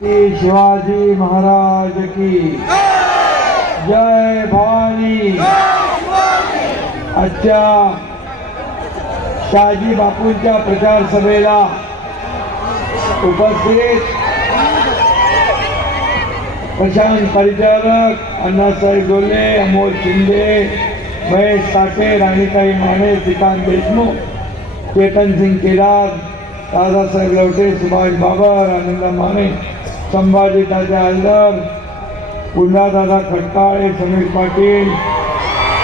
शिवाजी महाराज की। जय भवानी। आजच्या शहाजी बापूंच्या प्रचार सभेला उपस्थित प्रशांत परिचारक अण्णासाहेब डोले अमोल शिंदे महेश साठे राणीताई माने श्रीकांत देशमुख चेतन सिंग केदार दादासाहेब लवटे सुभाष बाबर आनंद माने संभाजी तात्या हलदर पुन्हादादा खटकाळे समीर पाटील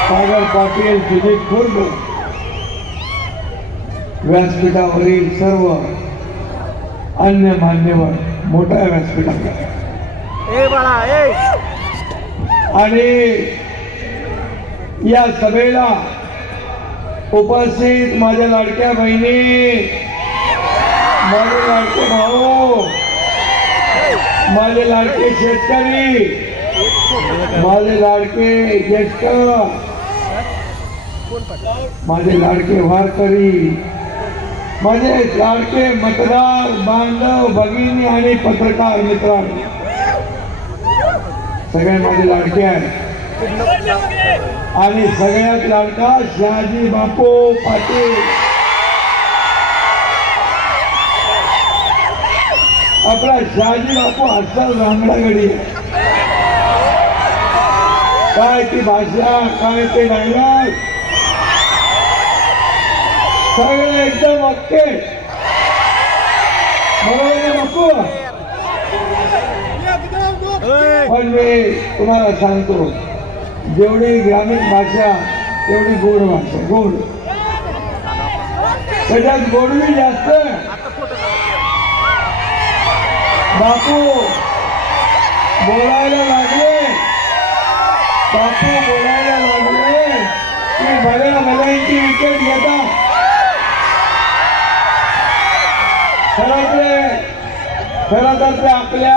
सागर पाटील सुजित खुर्द. व्यासपीठावरील सर्व अन्य मान्यवर मोठ्या व्यासपीठावर. ए! आणि या सभेला उपस्थित माझ्या लाडक्या बहिणी माझे लाडके भाऊ माझे लाडके शेतकरी. माझे लाडके ज्येष्ठ. माझे लाडके वारकरी. माझे लाडके मतदार बांधव भगिनी आणि पत्रकार मित्रांनो. सगळे माझे लाडके आहेत. आणि सगळ्यात लाडका शहाजी बापू पाटील. आपला शहाजी बापू असा रांगडा काय ती भाषा काय ते डायलॉग? सगळं एकदम ओके. बरोबर बापू? पण मी तुम्हाला सांगतो जेवढी ग्रामीण भाषा तेवढी गोड भाषा गोड. त्याच्यात गोडवी जास्त. बापू बोलायला लागले. बापू बोलायला लागले. की भल्या भल्यांची विकेट घेता. खरं खरं तर ते आपल्या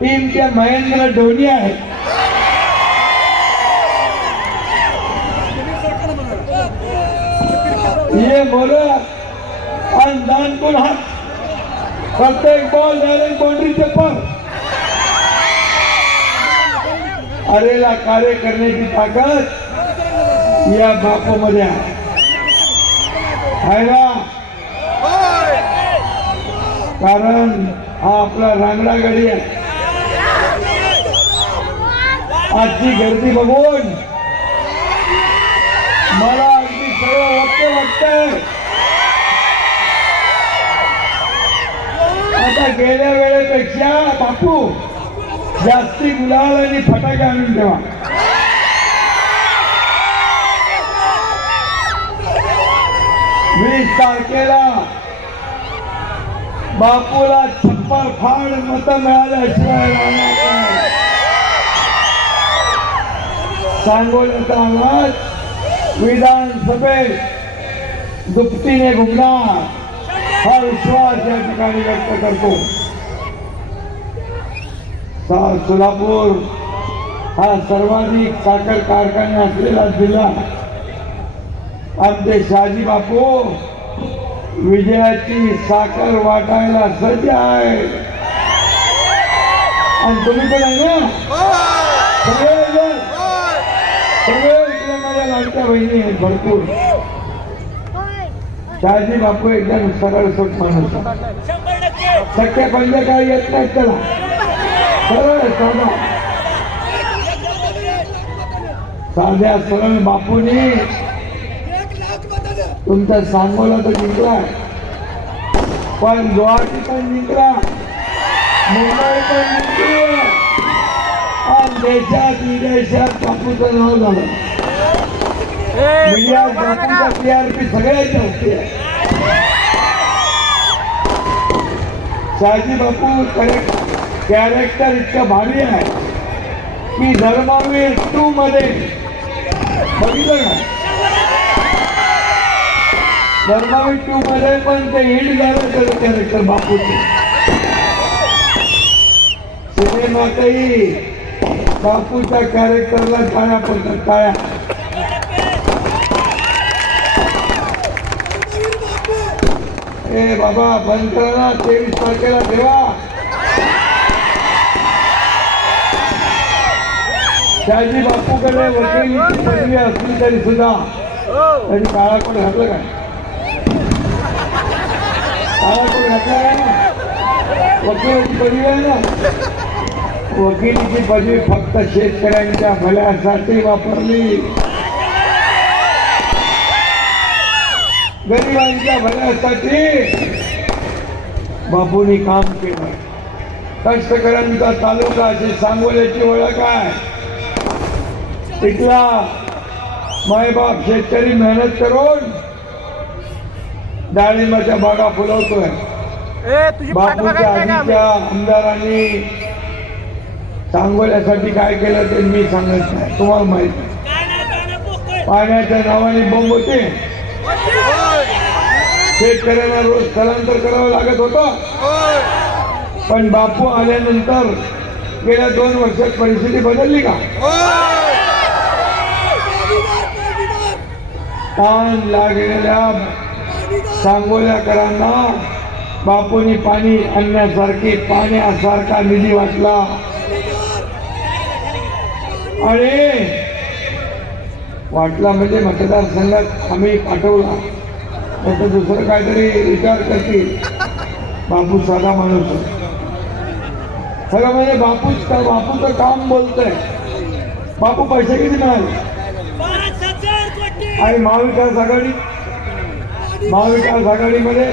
टीमचे महेंद्र धोनी आहेत ये बोलो आणि कोण हात प्रत्येक बॉल डायरेक्ट बाउंड्रीचे पर अरेला कार्य करण्याची ताकद या बापूमध्ये आहे. ना? कारण हा आपला रांगडा गडी आहे. आजची गर्दी बघून मला अगदी सगळं वाटते वाटतंय आता गेल्या वेळेपेक्षा बापू जास्ती गुलाल आणि फटाके आणून ठेवा. वीस तारखेला बापूला छप्पर फाड मत मिळाल्याशिवाय सांगोल्याचा आवाज विधानसभेत दुपटीने घुमणार. हा विश्वास या ठिकाणी व्यक्त करतो. सोलापूर हा सर्वाधिक साखर कारखाने असलेला जिल्हा. आमचे शहाजी बापू विजयाची साखर वाटायला सज्ज आहे. आणि तुम्ही पण आहे ना? सगळे सगळे माझ्या लाडक्या बहिणी आहेत भरपूर. शहाजी बापू एकदम सरळ सुट माणूस. सख्या शक्य म्हणजे काही येत नाही त्याला. सरळ आहे, साधा साध्या सरळ बापूने तुमचा सांगोला तर जिंकला पण गुवाहाटी पण जिंकला. मुंबई पण जिंकली. आणि देशात विदेशात बापूचं नाव झालं. Media TRP Shahaji Bapu character इतकं भारी आहे. की धर्मवीर टू मध्ये बघितलं का धर्मवीर टू मध्ये पण ते हिट झालं त्याचं कॅरेक्टर बापूचे. सिनेमातही बापूच्या कॅरेक्टरला टाळ्या पडतात टाळ्या ए बाबा बंद करा ना तेवीस तारखेला ठेवा शहाजी बापूकडे वकील पदवी असली तरी सुद्धा. त्यांनी काळा कोण घातलं काय? काळा कोण घातला काय? ना वकिलाची पदवी आहे ना. वकिलीची पदवी फक्त शेतकऱ्यांच्या भल्यासाठी वापरली. गरिबांच्या भल्यासाठी बापूंनी काम केलं. कष्टकऱ्यांचा तालुका अशी सांगोल्याची ओळख आहे. तिथला मायबाप शेतकरी मेहनत करून डाळिंबाच्या बागा फुलवतोय. बापूच्या आधीच्या आमदारांनी सांगोल्यासाठी काय केलं ते मी सांगत नाही. तुम्हाला माहिती आहे. पाण्याच्या नावाने बोंब होते. शेतकऱ्यांना रोज स्थलांतर करावं लागत होत. पण बापू आल्यानंतर गेल्या दोन वर्षात परिस्थिती बदलली का? ताण लागलेल्या सांगोल्याकरांना बापूंनी पाणी आणण्यासारखी पाण्यासारखा निधी वाटला. आणि वाटला म्हणजे मतदारसंघात आम्ही पाठवला. त्याचं दुसरं काहीतरी विचार करतील बापू साधा माणूस. आहे. खरं म्हणजे बापूच का बापूचं काम बोलतंय. बापू पैसे किती मिळाले? आणि महाविकास आघाडी? महाविकास आघाडीमध्ये?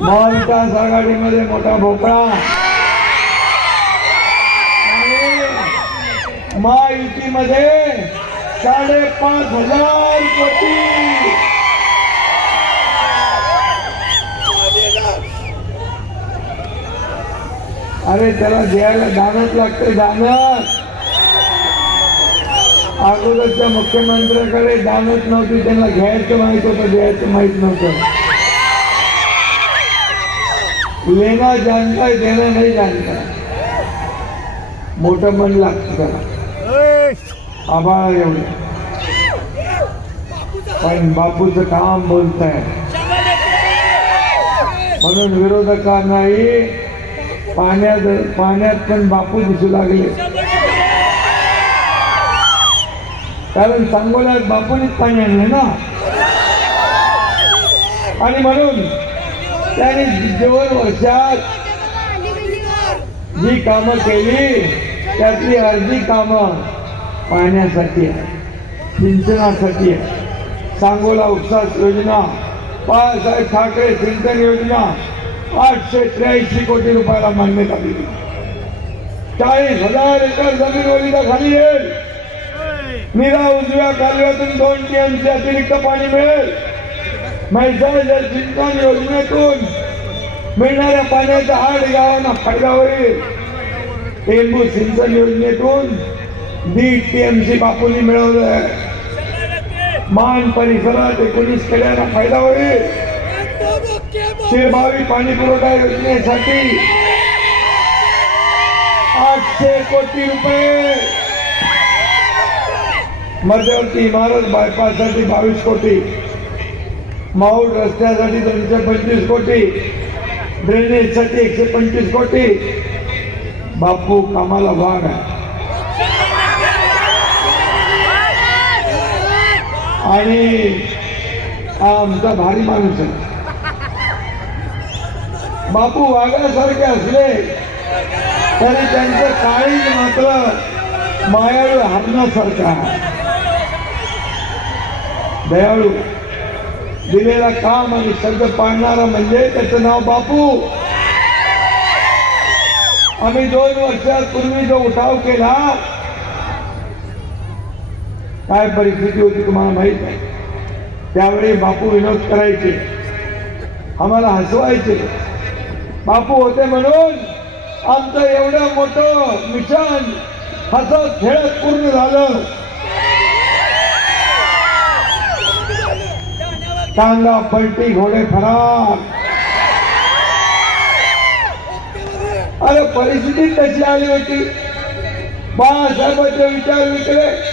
महाविकास आघाडीमध्ये मोठा भोपळा. महायुतीमध्ये साडेपाच हजार कोटी. अरे त्याला द्यायला दानच लागतं दानच. अगोदरच्या मुख्यमंत्र्याकडे दानच नव्हती त्यांना घ्यायचं माहीत होतं द्यायचं माहीत नव्हतं. लेना जाणताय देणं नाही जाणता मोठं मन लागतं त्याला. आभाळ एवढे. पण बापूचं काम बोलत आहे म्हणून विरोधकांनाही पाण्यात पाण्यात पण बापू दिसू लागले. कारण सांगोल्यात बापूनेच पाणी आणले ना. आणि म्हणून त्याने दोन वर्षात जी कामं केली त्यातली अर्धी कामं पाहण्यासाठी आहे सिंचनासाठी आहे. सांगोला उपसास योजना बाळासाहेब ठाकरे सिंचन योजना आठशे त्र्याऐंशी कोटी रुपयाला मान्यता दिली. चाळीस हजार एकर जमीन ओलिता खाली येईल. निरा उजव्या कालव्यातून दोन टीएमसी अतिरिक्त पाणी मिळेल. म्हैसाळ सिंचन योजनेतून मिळणाऱ्या पाण्याचा आठ गावांना फायदा होईल. टेंबू सिंचन योजनेतून दीड टीएमसी बापूंनी मिळवलं मान परिसरात एकोणीस खेड्यांना फायदा होईल. शिरभावी पाणी पुरवठा योजनेसाठी आठशे कोटी रुपये. मध्यवर्ती इमारत बायपाससाठी बावीस कोटी. माऊड रस्त्यासाठी दोनशे पंचवीस कोटी. ड्रेनेजसाठी एकशे पंचवीस कोटी. बापू कामाला भाग आहे. आणि आमचा भारी माणूस आहे. बापू वागण्यासारखे असले तरी त्यांचं काळीज मात्र मायाळू हरण्यासारखं आहे. दयाळू दिलेला काम आणि शब्द पाळणारा म्हणजे त्याचं नाव बापू. आम्ही दोन वर्षापूर्वी जो उठाव केला काय परिस्थिती होती तुम्हाला माहीत आहे त्यावेळी बापू विनोद करायचे. आम्हाला हसवायचे. बापू होते म्हणून आमचं एवढं मोठं मिशन हसत खेळत पूर्ण झालं. कांदा पलटी घोडे खराब अरे परिस्थिती कशी आली होती? बाळासाहेबांचे विचार विकले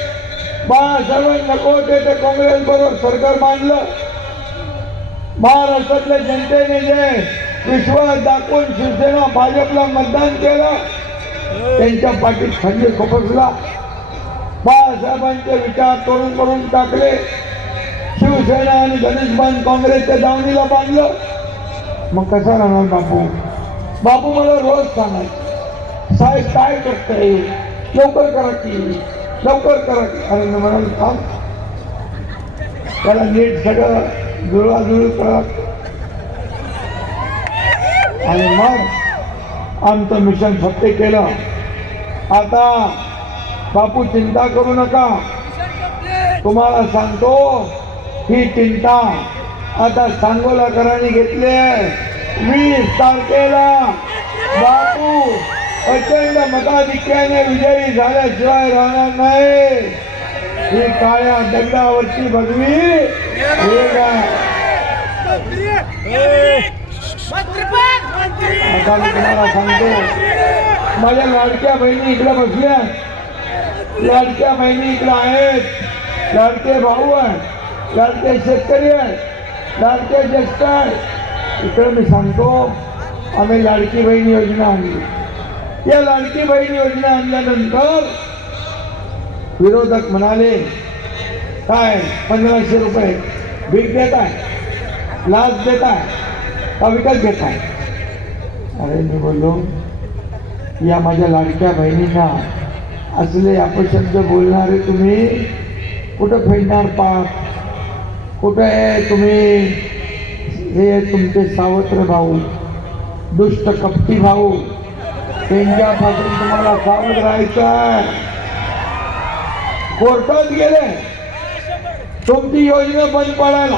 बाळासाहेब नको होते ते काँग्रेस बरोबर सरकार मांडलं. महाराष्ट्रातल्या जनतेने जे विश्वास दाखवून शिवसेना भाजपला मतदान केलं त्यांच्या पाठीत खंजीर खोपसला. बाळासाहेबांचे विचार तोडून करून टाकले. शिवसेना आणि धनुष्यबाण काँग्रेसच्या दावणीला बांधलं. मग कसा राहणार बापू? बापू मला रोज सांगायचं. साहेब काय करताय? लवकर करा की. लवकर करा की म्हणाले थांब. त्याला नीट सगळं जुळवाजुळू करा. आणि मग आमचं मिशन फक्त केलं. आता बापू चिंता करू नका. तुम्हाला सांगतो ही चिंता आता सांगोलाकरांनी घेतली आहे. वीस तारखेला बापू प्रचंड मताधिक्याने विजयी झाल्याशिवाय राहणार नाही. ही काळ्या दगडावरची भगवी सांगतो. माझ्या लाडक्या बहिणी इकडे बसल्या. लाडक्या बहिणी इकडे आहेत. लाडके भाऊ आहेत. लाडके शेतकरी आहेत. लाडके ज्येष्ठ आहेत. इकडे मी सांगतो. आम्ही लाडकी बहीण योजना आणली. या लाडकी बहीण योजना आणल्यानंतर विरोधक म्हणाले काय? पंधराशे रुपये भीक देत आहे लाच देत आहे का विकत घेत आहे? अरे मी बोललो या माझ्या लाडक्या बहिणींना असले अपशब्द बोलणारे तुम्ही कुठं फेडणार पाप? कुठं आहे तुम्ही हे तुमचे सावत्र भाऊ दुष्ट कपटी भाऊ त्यांच्यापासून तुम्हाला सावध राहायचं आहे. कोर्टात गेले. तुमची योजना बंद पडायला.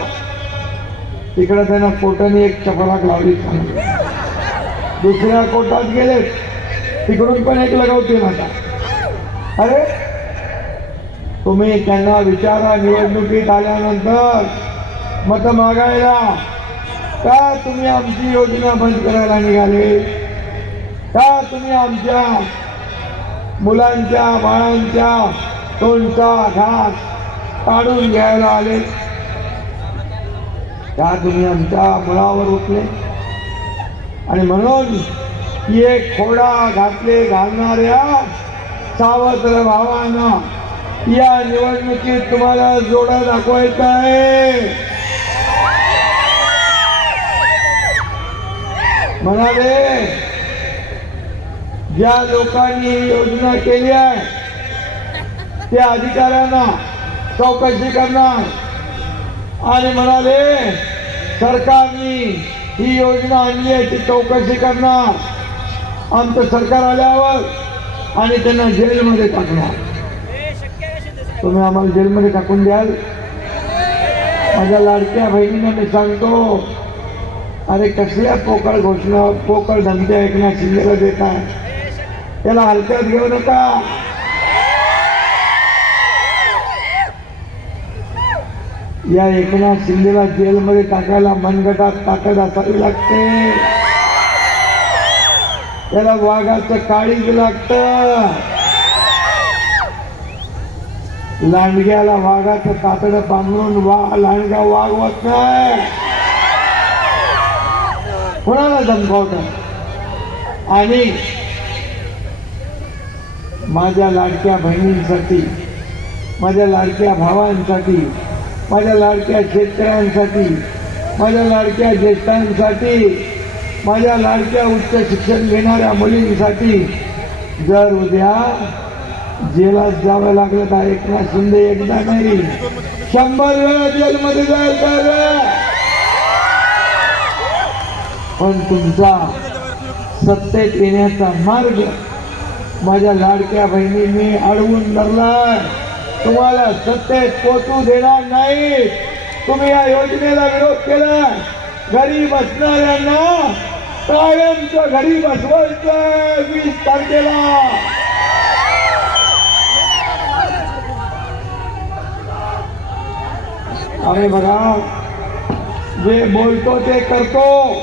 तिकडे त्यांना कोर्टाने एक चपराक लावली. चांगली दुसऱ्या कोर्टात गेले. तिकडून पण एक लगावतील आता. अरे तुम्ही त्यांना विचारा निवडणुकीत आल्यानंतर. मत मागायला. का तुम्ही आमची योजना बंद करायला निघाले? का तुम्ही आमच्या मुलांच्या बाळांच्या तोंडचा घास काढून घ्यायला आले? का तुम्ही आमच्या मुळावर उठले? आणि म्हणून एक खोडा घातले घालणाऱ्या सावत्र भावांना या निवडणुकीत तुम्हाला जोडा दाखवायचा आहे. म्हणाले ज्या लोकांनी योजना केली आहे त्या अधिकाऱ्यांना चौकशी करणार. आणि म्हणाले सरकारने ही योजना आणली आहे ती चौकशी करणार. आमचं सरकार आल्यावर आणि त्यांना जेलमध्ये टाकणार. तुम्ही आम्हाला जेलमध्ये टाकून द्याल. माझ्या लाडक्या बहिणीने मी सांगतो अरे कसल्या पोकळ घोषणा पोकळ धंदे ऐकण्या शिंदेला देत आहे त्याला हलक्यात घेऊ नका. या एकनाथ शिंदेला जेलमध्ये टाकायला मनगटात ताकद असावी लागते. त्याला वाघाचं काळीज लागत. लांडग्याला वाघाचं कातड बांधून वा लांडगा वागवत नाही कोणाला धमकावतात? आणि माझ्या लाडक्या बहिणींसाठी माझ्या लाडक्या भावांसाठी माझ्या लाडक्या शेतकऱ्यांसाठी माझ्या लाडक्या ज्येष्ठांसाठी माझ्या लाडक्या उच्च शिक्षण घेणाऱ्या मुलींसाठी जर उद्या जेलात जावं लागलं तर एकनाथ शिंदे एकदा नाही. शंभर वेळा जेलमध्ये जायचं पण तुमचा सत्तेत येण्याचा मार्ग माझ्या लाडक्या बहिणींनी अडवून धरला तुम्हाला सत्तेत पोचू देणार नाही. तुम्ही या योजनेला विरोध केला घरी बसणाऱ्यांना कायमच घरी बसवायचं वीस तारखेला. अरे बघा जे बोलतो ते करतो.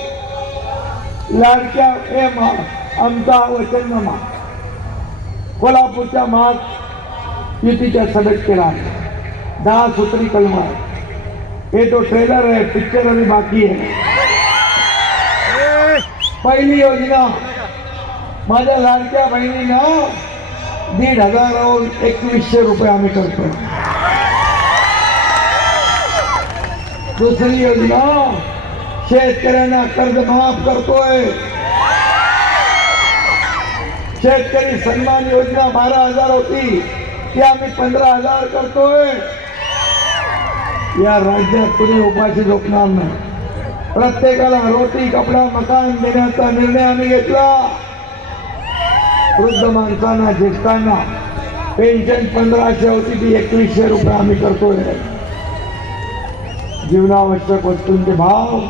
लाडक्या हे मा- आमचा मा कोल्हापूरच्या माग युतीच्या सदस्य केला? आहे दहा सूत्री कलम आहे हे तो ट्रेलर आहे पिक्चर अभी बाकी आहे. पहिली योजना. माझ्या लाडक्या बहिणींना दीड हजारावरून एकवीसशे रुपये आम्ही करतो. दुसरी योजना, शेतकऱ्यांना कर्ज माफ़ करतोय. शेतकरी सन्मान योजना बारा हजार होती. ती आम्ही पंधरा हजार करतोय. या राज्यात कुणी उपाशी झोपणार नाही. प्रत्येकाला रोटी कपडा मकान देण्याचा निर्णय आम्ही घेतला. वृद्ध माणसांना ज्येष्ठांना पेन्शन पंधराशे होती ती एकवीसशे रुपये आम्ही करतोय. जीवनावश्यक वस्तूंचे भाव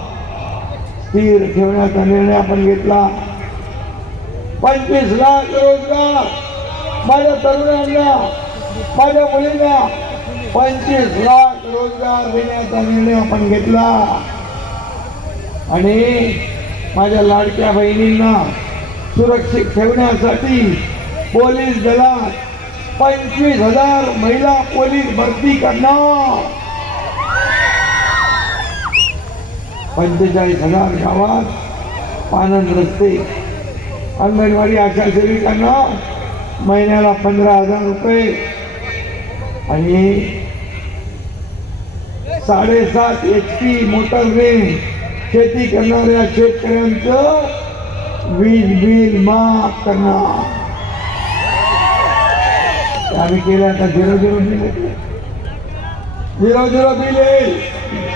स्थिर ठेवण्याचा निर्णय आपण घेतला. पंचवीस लाख रोजगार. माझ्या तरुणांना माझ्या मुलींना पंचवीस लाख रोजगार देण्याचा निर्णय आपण घेतला. आणि माझ्या लाडक्या बहिणींना सुरक्षित ठेवण्यासाठी पोलीस दलात पंचवीस हजार महिला पोलीस भरती करणार. पंचेचाळीस हजार गावात पानन रस्ते अंगणवाडी आशा सेविकांना महिन्याला पंधरा हजार रुपये आणि साडेसात एच पी मोटरने शेती करणाऱ्या शेतकऱ्यांचं वीज बिल माफ करणार. आम्ही केलं आता zero zero bill. Zero zero bill. येईल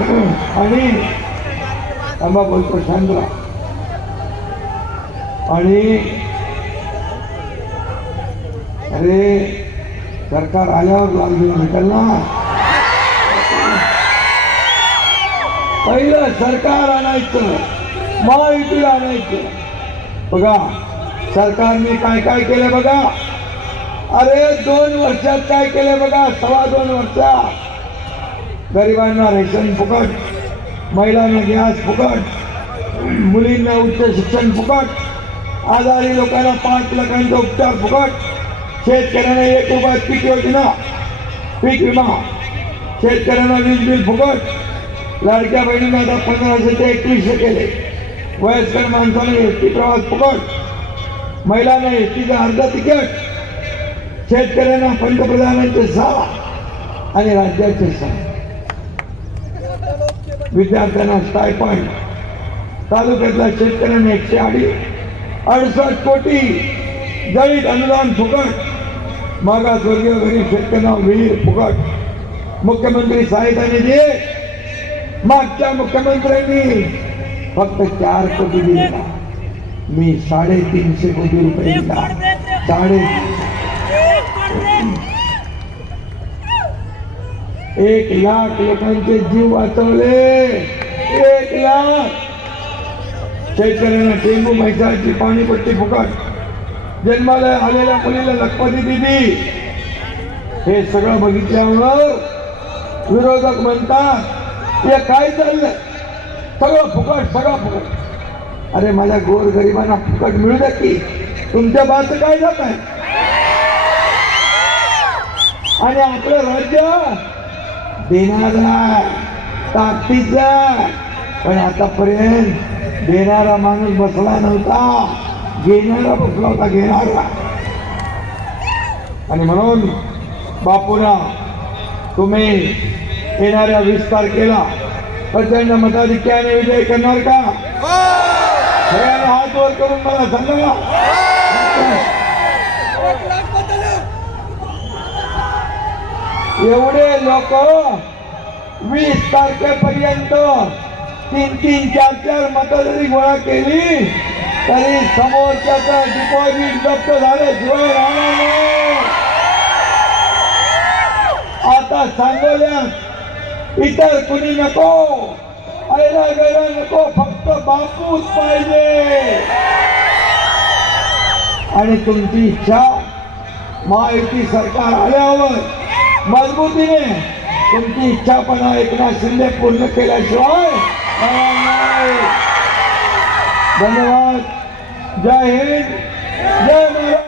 आणि आंबा बोलतो शांतरा आणि अरे सरकार आल्यावर लाल दिला भेटेल ना? पहिलं सरकार आणायचं महायुतीला आणायचं. बघा सरकारने काय काय केलं बघा? अरे दोन वर्षात काय केलं बघा? सव्वा दोन वर्षात. गरिबांना रेशन फुकट महिलांना गॅस फुकट मुलींना उच्च शिक्षण फुकट आजारी लोकांना पाच लाखांचा उपचार फुकट शेतकऱ्यांना एक रुपयात पीक योजना पीक विमा शेतकऱ्यांना वीज बिल फुकट. लाडक्या बहिणींना आता पंधराशे ते एकवीसशे केले. वयस्कर माणसाने एस टी प्रवास फुकट महिलांना एस टीचा अर्धा तिकीट शेतकऱ्यांना पंतप्रधानांचे सहा आणि राज्याचे सहा. विद्यार्थ्यांना स्टायपंड तालुक्यातल्या शेतकऱ्यांना एकशे अडीच अडसष्ट कोटी जळीत अनुदान फुकट. मागासवर्गीय गरीब शेतकऱ्यांना विहीर फुकट. मुख्यमंत्री सहायता निधी मागच्या मुख्यमंत्र्यांनी फक्त चार कोटी दिला. मी साडेतीनशे कोटी रुपये दिला. साडे एक लाख लोकांचे जीव वाचवले. एक लाख. शेतकऱ्यांना डेंगू म्हैसाची पाणीपट्टी फुकट. जन्माला आलेल्या मुलीला लखपती दिली हे सगळं बघितल्यावर विरोधक म्हणतात हे काय चाललंय? सगळं फुकट सगळं फुकट. अरे माझ्या गोर गरिबांना फुकट मिळू द्या की? तुमच्या बात काय जात आहे आणि आपलं राज्य देणारा ताकदीचा पण आतापर्यंत देणारा माणूस बसला नव्हता. घेणारा बसला होता घेणारा. आणि म्हणून बापूना तुम्ही येणाऱ्या वीस तारखेला प्रचंड मताधिक्याने विजय करणार का? सगळ्यांना हात वर करून मला सांगा. एवढे लोक वीस तारखेपर्यंत तीन तीन चार चार मत जरी गोळा केली तरी समोरच्या डिपॉझिट जप्त झाल्याशिवाय राहणार नाही. आता सांगोल्या इतर कुणी नको ऐला गैरा नको फक्त बापूच पाहिजे. आणि तुमची इच्छा महायुती सरकार आल्यावर मजबूतीने तुमची इच्छापणा एकनाथ शिंदे पूर्ण केल्याशिवाय धन्यवाद. जय हिंद. जय